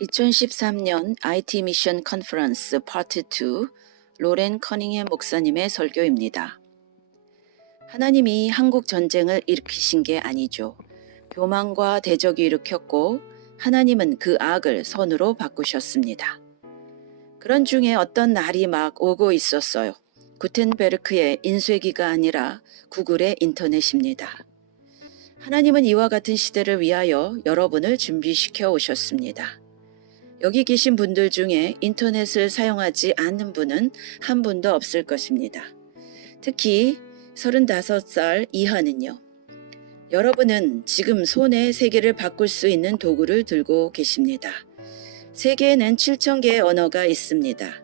2013년 IT 미션 컨퍼런스 파트 2 로렌 커닝햄 목사님의 설교입니다. 하나님이 한국 전쟁을 일으키신 게 아니죠. 교만과 대적이 일으켰고 하나님은 그 악을 선으로 바꾸셨습니다. 그런 중에 어떤 날이 막 오고 있었어요. 구텐베르크의 인쇄기가 아니라 구글의 인터넷입니다. 하나님은 이와 같은 시대를 위하여 여러분을 준비시켜 오셨습니다. 여기 계신 분들 중에 인터넷을 사용하지 않는 분은 한 분도 없을 것입니다. 특히 35살 이하는요. 여러분은 지금 손에 세계를 바꿀 수 있는 도구를 들고 계십니다. 세계에는 7,000개의 언어가 있습니다.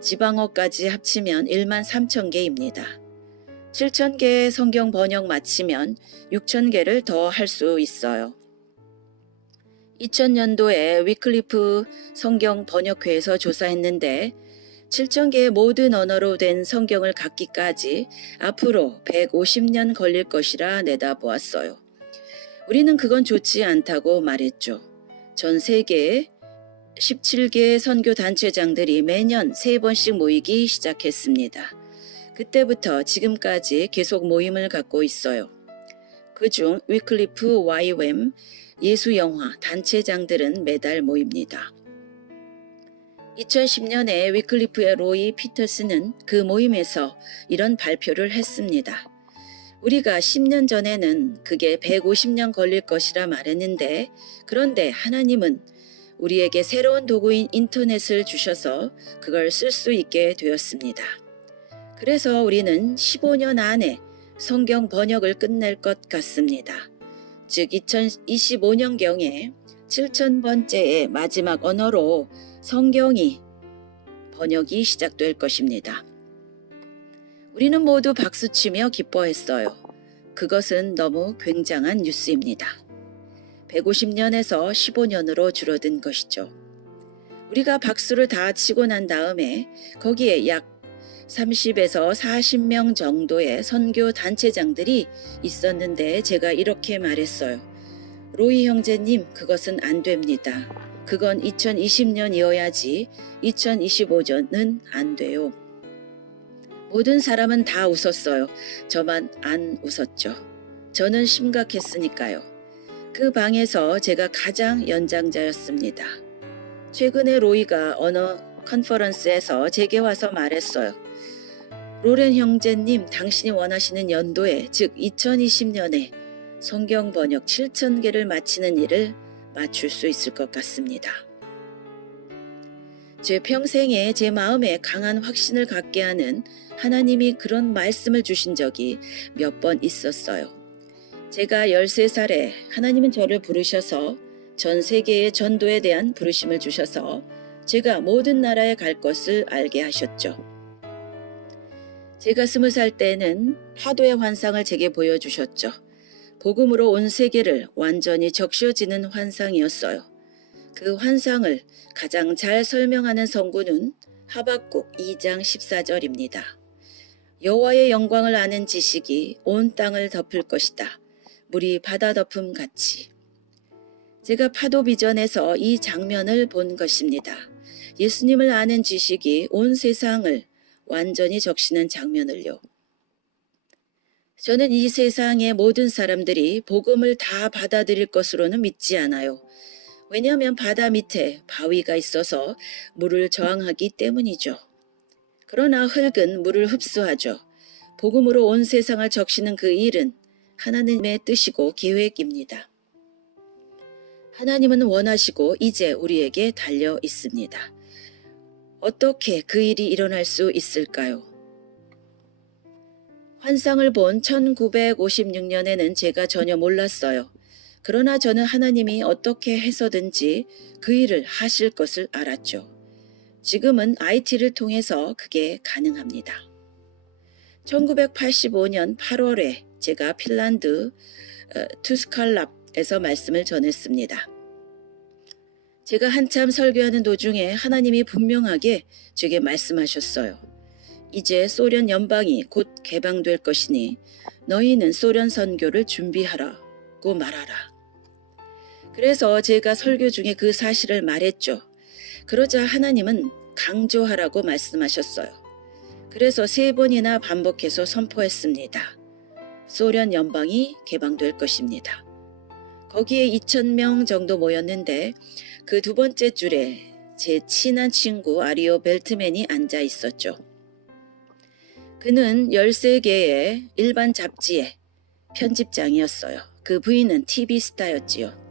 지방어까지 합치면 13,000개입니다. 7,000개의 성경 번역 마치면 6,000개를 더 할 수 있어요. 2000년도에 위클리프 성경 번역회에서 조사했는데 7,000개의 모든 언어로 된 성경을 갖기까지 앞으로 150년 걸릴 것이라 내다보았어요. 우리는 그건 좋지 않다고 말했죠. 전 세계에 17개의 선교 단체장들이 매년 3번씩 모이기 시작했습니다. 그때부터 지금까지 계속 모임을 갖고 있어요. 그중 위클리프 YWAM 예수영화 단체장들은 매달 모입니다. 2010년에 위클리프의 로이 피터스는 그 모임에서 이런 발표를 했습니다. 우리가 10년 전에는 그게 150년 걸릴 것이라 말했는데 그런데 하나님은 우리에게 새로운 도구인 인터넷을 주셔서 그걸 쓸 수 있게 되었습니다. 그래서 우리는 15년 안에 성경 번역을 끝낼 것 같습니다. 즉 2025년경에 7,000번째의 마지막 언어로 성경이 번역이 시작될 것입니다. 우리는 모두 박수치며 기뻐했어요. 그것은 너무 굉장한 뉴스입니다. 150년에서 15년으로 줄어든 것이죠. 우리가 박수를 다 치고 난 다음에 거기에 약 30에서 40명 정도의 선교 단체장들이 있었는데 제가 이렇게 말했어요. 로이 형제님, 그것은 안 됩니다. 그건 2020년이어야지 2025년은 안 돼요. 모든 사람은 다 웃었어요. 저만 안 웃었죠. 저는 심각했으니까요. 그 방에서 제가 가장 연장자였습니다. 최근에 로이가 어느 컨퍼런스에서 제게 와서 말했어요. 로렌 형제님, 당신이 원하시는 연도에 즉 2020년에 성경 번역 7,000개를 마치는 일을 마칠 수 있을 것 같습니다. 제 평생에 제 마음에 강한 확신을 갖게 하는 하나님이 그런 말씀을 주신 적이 몇 번 있었어요. 제가 13살에 하나님은 저를 부르셔서 전 세계의 전도에 대한 부르심을 주셔서 제가 모든 나라에 갈 것을 알게 하셨죠. 제가 20살 때는 파도의 환상을 제게 보여주셨죠. 복음으로 온 세계를 완전히 적셔지는 환상이었어요. 그 환상을 가장 잘 설명하는 성구는 하박국 2장 14절입니다. 여호와의 영광을 아는 지식이 온 땅을 덮을 것이다. 물이 바다 덮음 같이. 제가 파도 비전에서 이 장면을 본 것입니다. 예수님을 아는 지식이 온 세상을 완전히 적시는 장면을요. 저는 이 세상의 모든 사람들이 복음을 다 받아들일 것으로는 믿지 않아요. 왜냐하면 바다 밑에 바위가 있어서 물을 저항하기 때문이죠. 그러나 흙은 물을 흡수하죠. 복음으로 온 세상을 적시는 그 일은 하나님의 뜻이고 계획입니다. 하나님은 원하시고 이제 우리에게 달려 있습니다. 어떻게 그 일이 일어날 수 있을까요? 환상을 본 1956년에는 제가 전혀 몰랐어요. 그러나 저는 하나님이 어떻게 해서든지 그 일을 하실 것을 알았죠. 지금은 IT를 통해서 그게 가능합니다. 1985년 8월에 제가 핀란드 투스칼랍에서 말씀을 전했습니다. 제가 한참 설교하는 도중에 하나님이 분명하게 제게 말씀하셨어요. 이제 소련 연방이 곧 개방될 것이니 너희는 소련 선교를 준비하라고 말하라. 그래서 제가 설교 중에 그 사실을 말했죠. 그러자 하나님은 강조하라고 말씀하셨어요. 그래서 3번이나 반복해서 선포했습니다. 소련 연방이 개방될 것입니다. 거기에 2,000명 정도 모였는데 그 2번째 줄에 제 친한 친구 아리오 벨트맨이 앉아 있었죠. 그는 13개의 일반 잡지의 편집장이었어요. 그 부인은 TV 스타였지요.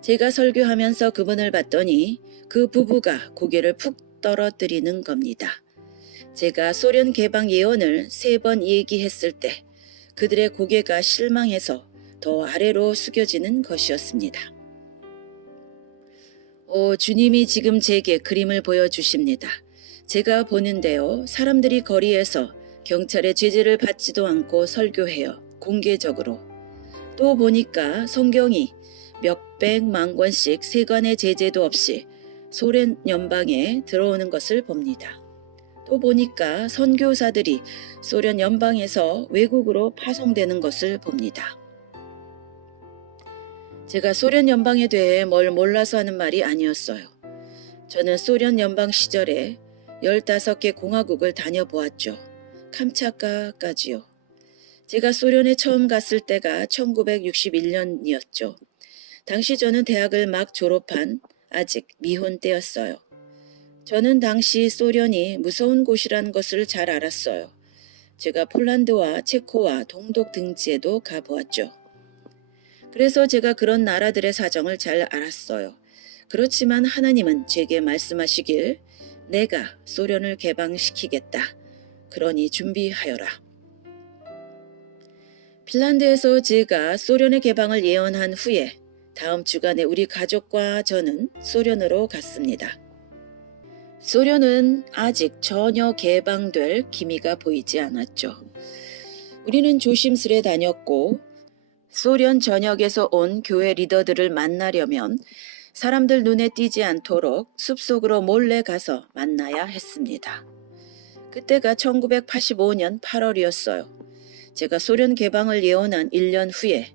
제가 설교하면서 그분을 봤더니 그 부부가 고개를 푹 떨어뜨리는 겁니다. 제가 소련 개방 예언을 3번 얘기했을 때 그들의 고개가 실망해서 더 아래로 숙여지는 것이었습니다. 주님이 지금 제게 그림을 보여주십니다. 제가 보는데요. 사람들이 거리에서 경찰의 제재를 받지도 않고 설교해요. 공개적으로. 또 보니까 성경이 몇백만 권씩 세관의 제재도 없이 소련 연방에 들어오는 것을 봅니다. 또 보니까 선교사들이 소련 연방에서 외국으로 파송되는 것을 봅니다. 제가 소련 연방에 대해 뭘 몰라서 하는 말이 아니었어요. 저는 소련 연방 시절에 15개 공화국을 다녀보았죠. 캄차카까지요. 제가 소련에 처음 갔을 때가 1961년이었죠. 당시 저는 대학을 막 졸업한 아직 미혼 때였어요. 저는 당시 소련이 무서운 곳이라는 것을 잘 알았어요. 제가 폴란드와 체코와 동독 등지에도 가보았죠. 그래서 제가 그런 나라들의 사정을 잘 알았어요. 그렇지만 하나님은 제게 말씀하시길 내가 소련을 개방시키겠다. 그러니 준비하여라. 핀란드에서 제가 소련의 개방을 예언한 후에 다음 주간에 우리 가족과 저는 소련으로 갔습니다. 소련은 아직 전혀 개방될 기미가 보이지 않았죠. 우리는 조심스레 다녔고 소련 전역에서 온 교회 리더들을 만나려면 사람들 눈에 띄지 않도록 숲속으로 몰래 가서 만나야 했습니다. 그때가 1985년 8월이었어요. 제가 소련 개방을 예언한 1년 후에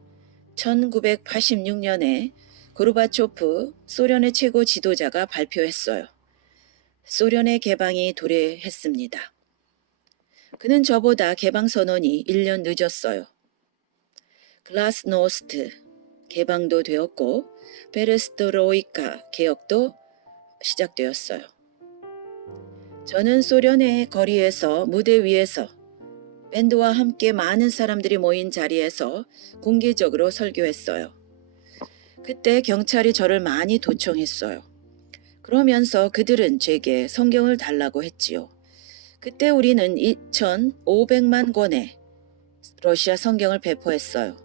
1986년에 고르바초프 소련의 최고 지도자가 발표했어요. 소련의 개방이 도래했습니다. 그는 저보다 개방 선언이 1년 늦었어요. 글라스노스트 개방도 되었고 페레스트로이카 개혁도 시작되었어요. 저는 소련의 거리에서 무대 위에서 밴드와 함께 많은 사람들이 모인 자리에서 공개적으로 설교했어요. 그때 경찰이 저를 많이 도청했어요. 그러면서 그들은 제게 성경을 달라고 했지요. 그때 우리는 2,500만 권의 러시아 성경을 배포했어요.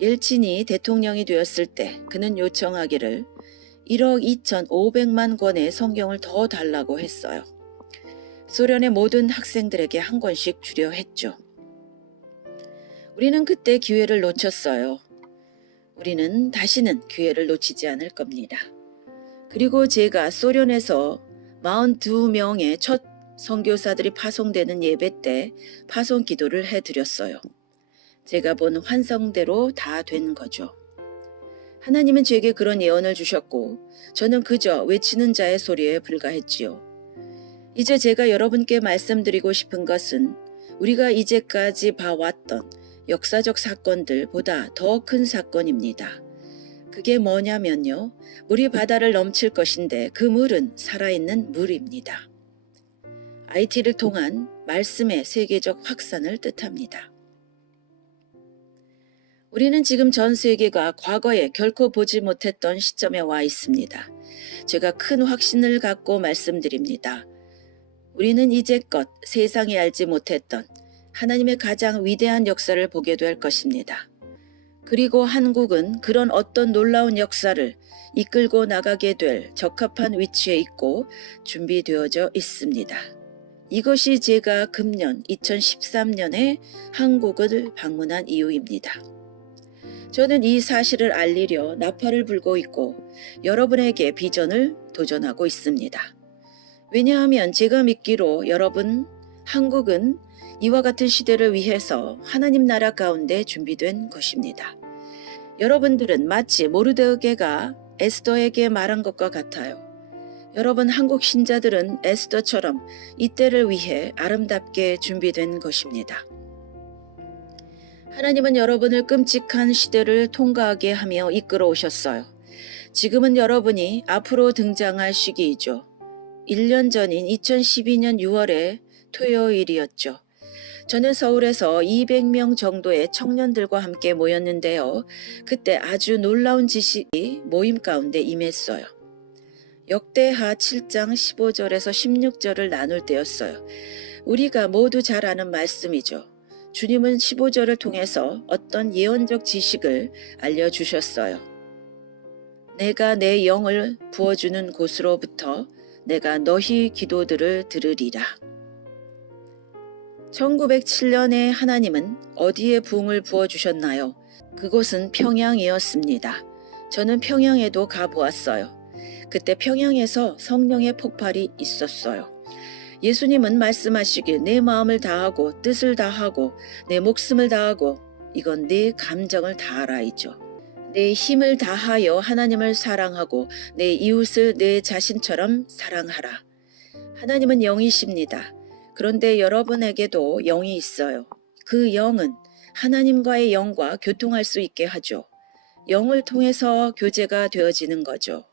옐친이 대통령이 되었을 때 그는 요청하기를 1억 2,500만 권의 성경을 더 달라고 했어요. 소련의 모든 학생들에게 한 권씩 주려 했죠. 우리는 그때 기회를 놓쳤어요. 우리는 다시는 기회를 놓치지 않을 겁니다. 그리고 제가 소련에서 42명의 첫 선교사들이 파송되는 예배 때 파송 기도를 해드렸어요. 제가 본 환상대로 다 된 거죠. 하나님은 제게 그런 예언을 주셨고 저는 그저 외치는 자의 소리에 불과했지요. 이제 제가 여러분께 말씀드리고 싶은 것은 우리가 이제까지 봐왔던 역사적 사건들보다 더 큰 사건입니다. 그게 뭐냐면요. 물이 바다를 넘칠 것인데 그 물은 살아있는 물입니다. IT를 통한 말씀의 세계적 확산을 뜻합니다. 우리는 지금 전 세계가 과거에 결코 보지 못했던 시점에 와 있습니다. 제가 큰 확신을 갖고 말씀드립니다. 우리는 이제껏 세상이 알지 못했던 하나님의 가장 위대한 역사를 보게 될 것입니다. 그리고 한국은 그런 어떤 놀라운 역사를 이끌고 나가게 될 적합한 위치에 있고 준비되어져 있습니다. 이것이 제가 금년 2013년에 한국을 방문한 이유입니다. 저는 이 사실을 알리려 나팔을 불고 있고 여러분에게 비전을 도전하고 있습니다. 왜냐하면 제가 믿기로 여러분, 한국은 이와 같은 시대를 위해서 하나님 나라 가운데 준비된 것입니다. 여러분들은 마치 모르드게가 에스더에게 말한 것과 같아요. 여러분 한국 신자들은 에스더처럼 이때를 위해 아름답게 준비된 것입니다. 하나님은 여러분을 끔찍한 시대를 통과하게 하며 이끌어 오셨어요. 지금은 여러분이 앞으로 등장할 시기이죠. 1년 전인 2012년 6월에 토요일이었죠. 저는 서울에서 200명 정도의 청년들과 함께 모였는데요. 그때 아주 놀라운 지식이 모임 가운데 임했어요. 역대하 7장 15절에서 16절을 나눌 때였어요. 우리가 모두 잘 아는 말씀이죠. 주님은 15절을 통해서 어떤 예언적 지식을 알려주셨어요. 내가 내 영을 부어주는 곳으로부터 내가 너희 기도들을 들으리라. 1907년에 하나님은 어디에 부흥을 부어주셨나요? 그곳은 평양이었습니다. 저는 평양에도 가보았어요. 그때 평양에서 성령의 폭발이 있었어요. 예수님은 말씀하시길 내 마음을 다하고 뜻을 다하고 내 목숨을 다하고 이건 내 감정을 다하라이죠. 내 힘을 다하여 하나님을 사랑하고 내 이웃을 내 자신처럼 사랑하라. 하나님은 영이십니다. 그런데 여러분에게도 영이 있어요. 그 영은 하나님과의 영과 교통할 수 있게 하죠. 영을 통해서 교제가 되어지는 거죠.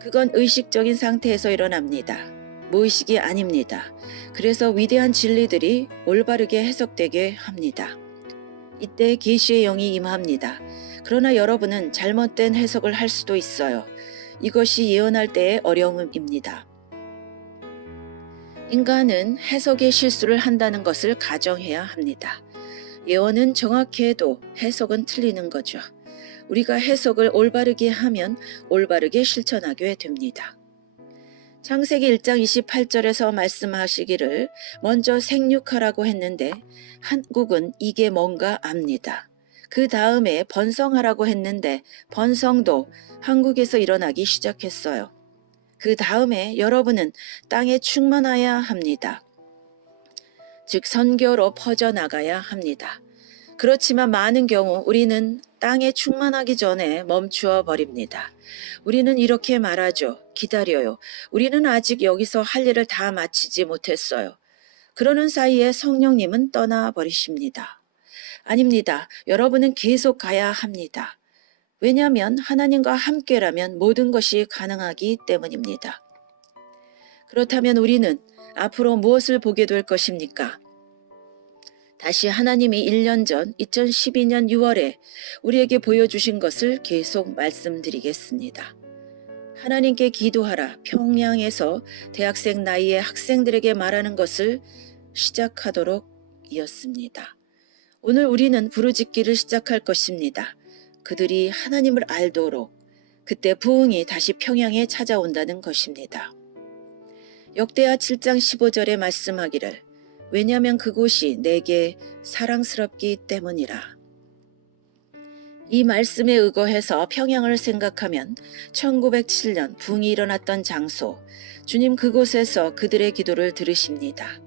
그건 의식적인 상태에서 일어납니다. 무의식이 아닙니다. 그래서 위대한 진리들이 올바르게 해석되게 합니다. 이때 계시의 영이 임합니다. 그러나 여러분은 잘못된 해석을 할 수도 있어요. 이것이 예언할 때의 어려움입니다. 인간은 해석의 실수를 한다는 것을 가정해야 합니다. 예언은 정확해도 해석은 틀리는 거죠. 우리가 해석을 올바르게 하면 올바르게 실천하게 됩니다. 창세기 1장 28절에서 말씀하시기를 먼저 생육하라고 했는데 한국은 이게 뭔가 압니다. 그 다음에 번성하라고 했는데 번성도 한국에서 일어나기 시작했어요. 그 다음에 여러분은 땅에 충만해야 합니다. 즉 선교로 퍼져나가야 합니다. 그렇지만 많은 경우 우리는 땅에 충만하기 전에 멈추어 버립니다. 우리는 이렇게 말하죠. 기다려요. 우리는 아직 여기서 할 일을 다 마치지 못했어요. 그러는 사이에 성령님은 떠나버리십니다. 아닙니다. 여러분은 계속 가야 합니다. 왜냐하면 하나님과 함께라면 모든 것이 가능하기 때문입니다. 그렇다면 우리는 앞으로 무엇을 보게 될 것입니까? 다시 하나님이 1년 전 2012년 6월에 우리에게 보여주신 것을 계속 말씀드리겠습니다. 하나님께 기도하라. 평양에서 대학생 나이의 학생들에게 말하는 것을 시작하도록 이었습니다. 오늘 우리는 부르짖기를 시작할 것입니다. 그들이 하나님을 알도록 그때 부흥이 다시 평양에 찾아온다는 것입니다. 역대하 7장 15절에 말씀하기를 왜냐하면 그곳이 내게 사랑스럽기 때문이라. 이 말씀에 의거해서 평양을 생각하면 1907년 붕이 일어났던 장소, 주님 그곳에서 그들의 기도를 들으십니다.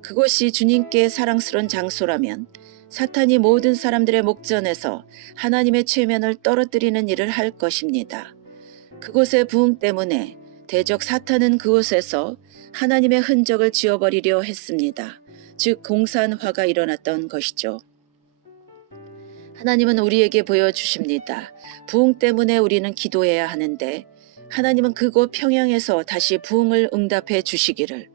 그곳이 주님께 사랑스러운 장소라면 사탄이 모든 사람들의 목전에서 하나님의 체면을 떨어뜨리는 일을 할 것입니다. 그곳의 부흥 때문에 대적 사탄은 그곳에서 하나님의 흔적을 지워버리려 했습니다. 즉 공산화가 일어났던 것이죠. 하나님은 우리에게 보여주십니다. 부흥 때문에 우리는 기도해야 하는데 하나님은 그곳 평양에서 다시 부흥을 응답해 주시기를.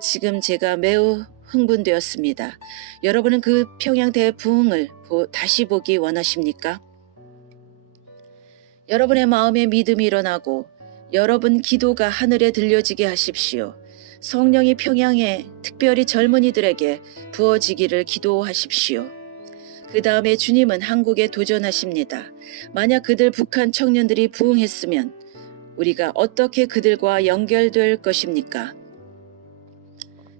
지금 제가 매우 흥분되었습니다. 여러분은 그 평양 대부흥을 다시 보기 원하십니까? 여러분의 마음에 믿음이 일어나고 여러분 기도가 하늘에 들려지게 하십시오. 성령이 평양에 특별히 젊은이들에게 부어지기를 기도하십시오. 그 다음에 주님은 한국에 도전하십니다. 만약 그들 북한 청년들이 부흥했으면 우리가 어떻게 그들과 연결될 것입니까?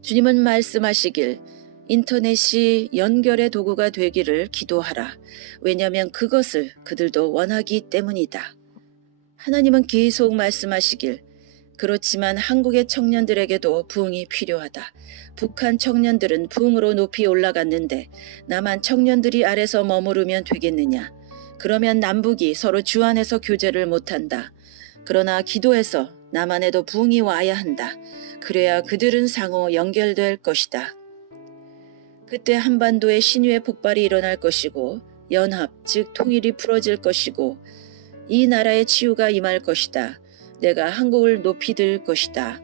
주님은 말씀하시길 인터넷이 연결의 도구가 되기를 기도하라. 왜냐하면 그것을 그들도 원하기 때문이다. 하나님은 계속 말씀하시길 그렇지만 한국의 청년들에게도 부흥이 필요하다. 북한 청년들은 부흥으로 높이 올라갔는데 나만 청년들이 아래서 머무르면 되겠느냐. 그러면 남북이 서로 주 안에서 교제를 못한다. 그러나 기도해서 남한에도 부흥이 와야 한다. 그래야 그들은 상호 연결될 것이다. 그때 한반도에 신유의 폭발이 일어날 것이고 연합 즉 통일이 풀어질 것이고 이 나라의 치유가 임할 것이다. 내가 한국을 높이 들 것이다.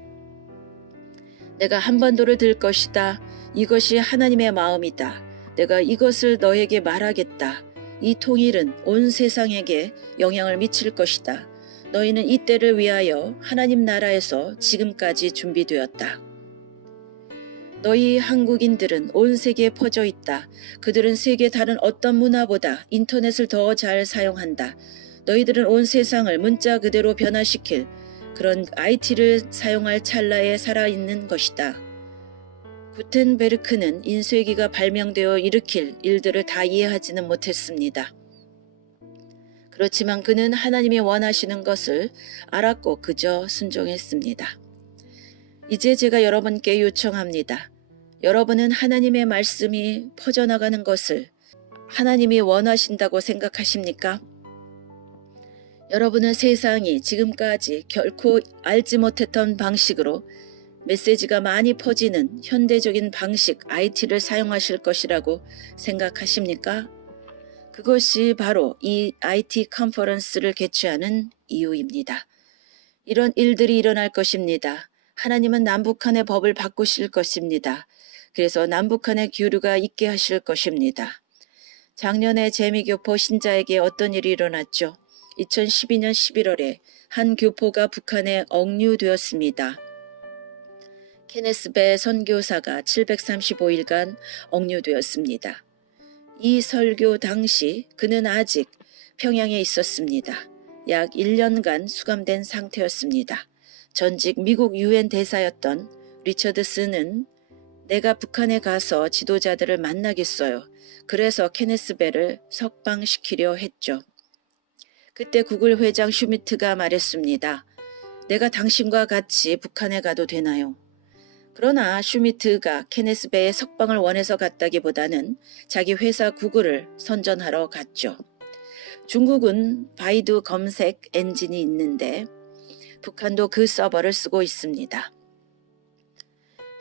내가 한반도를 들 것이다. 이것이 하나님의 마음이다. 내가 이것을 너에게 말하겠다. 이 통일은 온 세상에게 영향을 미칠 것이다. 너희는 이 때를 위하여 하나님 나라에서 지금까지 준비되었다. 너희 한국인들은 온 세계에 퍼져 있다. 그들은 세계 다른 어떤 문화보다 인터넷을 더 잘 사용한다. 너희들은 온 세상을 문자 그대로 변화시킬 그런 IT를 사용할 찰나에 살아있는 것이다. 구텐베르크는 인쇄기가 발명되어 일으킬 일들을 다 이해하지는 못했습니다. 그렇지만 그는 하나님이 원하시는 것을 알았고 그저 순종했습니다. 이제 제가 여러분께 요청합니다. 여러분은 하나님의 말씀이 퍼져나가는 것을 하나님이 원하신다고 생각하십니까? 여러분은 세상이 지금까지 결코 알지 못했던 방식으로 메시지가 많이 퍼지는 현대적인 방식 IT를 사용하실 것이라고 생각하십니까? 그것이 바로 이 IT 컨퍼런스를 개최하는 이유입니다. 이런 일들이 일어날 것입니다. 하나님은 남북한의 법을 바꾸실 것입니다. 그래서 남북한의 교류가 있게 하실 것입니다. 작년에 재미교포 신자에게 어떤 일이 일어났죠? 2012년 11월에 한 교포가 북한에 억류되었습니다. 케네스 배 선교사가 735일간 억류되었습니다. 이 설교 당시 그는 아직 평양에 있었습니다. 약 1년간 수감된 상태였습니다. 전직 미국 유엔 대사였던 리처드슨은 내가 북한에 가서 지도자들을 만나겠어요. 그래서 케네스 배를 석방시키려 했죠. 그때 구글 회장 슈미트가 말했습니다. 내가 당신과 같이 북한에 가도 되나요? 그러나 슈미트가 케네스 배의 석방을 원해서 갔다기보다는 자기 회사 구글을 선전하러 갔죠. 중국은 바이두 검색 엔진이 있는데 북한도 그 서버를 쓰고 있습니다.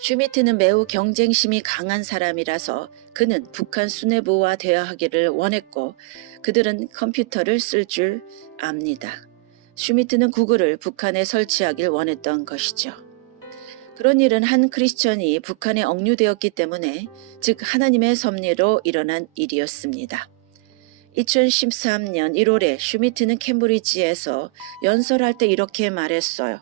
슈미트는 매우 경쟁심이 강한 사람이라서 그는 북한 수뇌부와 대화하기를 원했고 그들은 컴퓨터를 쓸 줄 압니다. 슈미트는 구글을 북한에 설치하길 원했던 것이죠. 그런 일은 한 크리스천이 북한에 억류되었기 때문에 즉 하나님의 섭리로 일어난 일이었습니다. 2013년 1월에 슈미트는 캠브리지에서 연설할 때 이렇게 말했어요.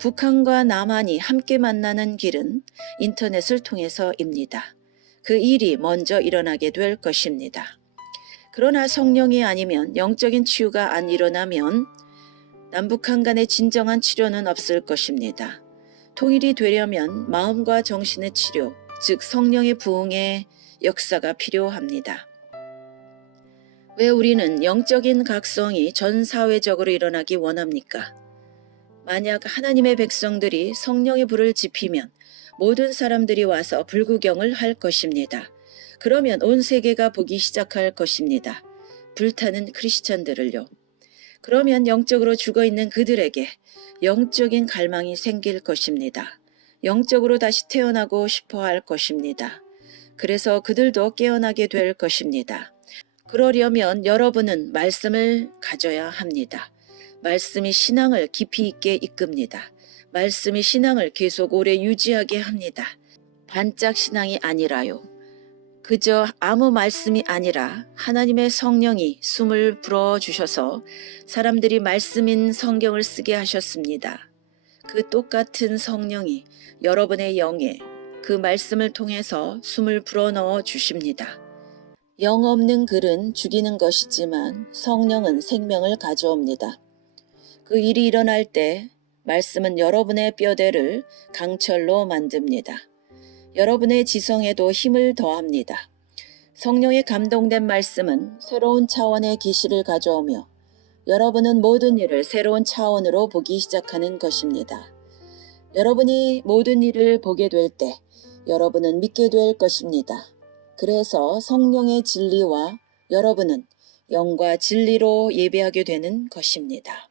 북한과 남한이 함께 만나는 길은 인터넷을 통해서입니다. 그 일이 먼저 일어나게 될 것입니다. 그러나 성령이 아니면 영적인 치유가 안 일어나면 남북한 간의 진정한 치료는 없을 것입니다. 통일이 되려면 마음과 정신의 치료, 즉 성령의 부흥의 역사가 필요합니다. 왜 우리는 영적인 각성이 전 사회적으로 일어나기 원합니까? 만약 하나님의 백성들이 성령의 불을 지피면 모든 사람들이 와서 불구경을 할 것입니다. 그러면 온 세계가 보기 시작할 것입니다. 불타는 크리스천들을요. 그러면 영적으로 죽어있는 그들에게 영적인 갈망이 생길 것입니다. 영적으로 다시 태어나고 싶어 할 것입니다. 그래서 그들도 깨어나게 될 것입니다. 그러려면 여러분은 말씀을 가져야 합니다. 말씀이 신앙을 깊이 있게 이끕니다. 말씀이 신앙을 계속 오래 유지하게 합니다. 반짝 신앙이 아니라요. 그저 아무 말씀이 아니라 하나님의 성령이 숨을 불어주셔서 사람들이 말씀인 성경을 쓰게 하셨습니다. 그 똑같은 성령이 여러분의 영에 그 말씀을 통해서 숨을 불어넣어 주십니다. 영 없는 글은 죽이는 것이지만 성령은 생명을 가져옵니다. 그 일이 일어날 때 말씀은 여러분의 뼈대를 강철로 만듭니다. 여러분의 지성에도 힘을 더합니다. 성령에 감동된 말씀은 새로운 차원의 계시를 가져오며 여러분은 모든 일을 새로운 차원으로 보기 시작하는 것입니다. 여러분이 모든 일을 보게 될 때 여러분은 믿게 될 것입니다. 그래서 성령의 진리와 여러분은 영과 진리로 예배하게 되는 것입니다.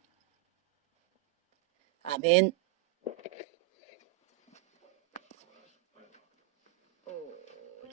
아멘.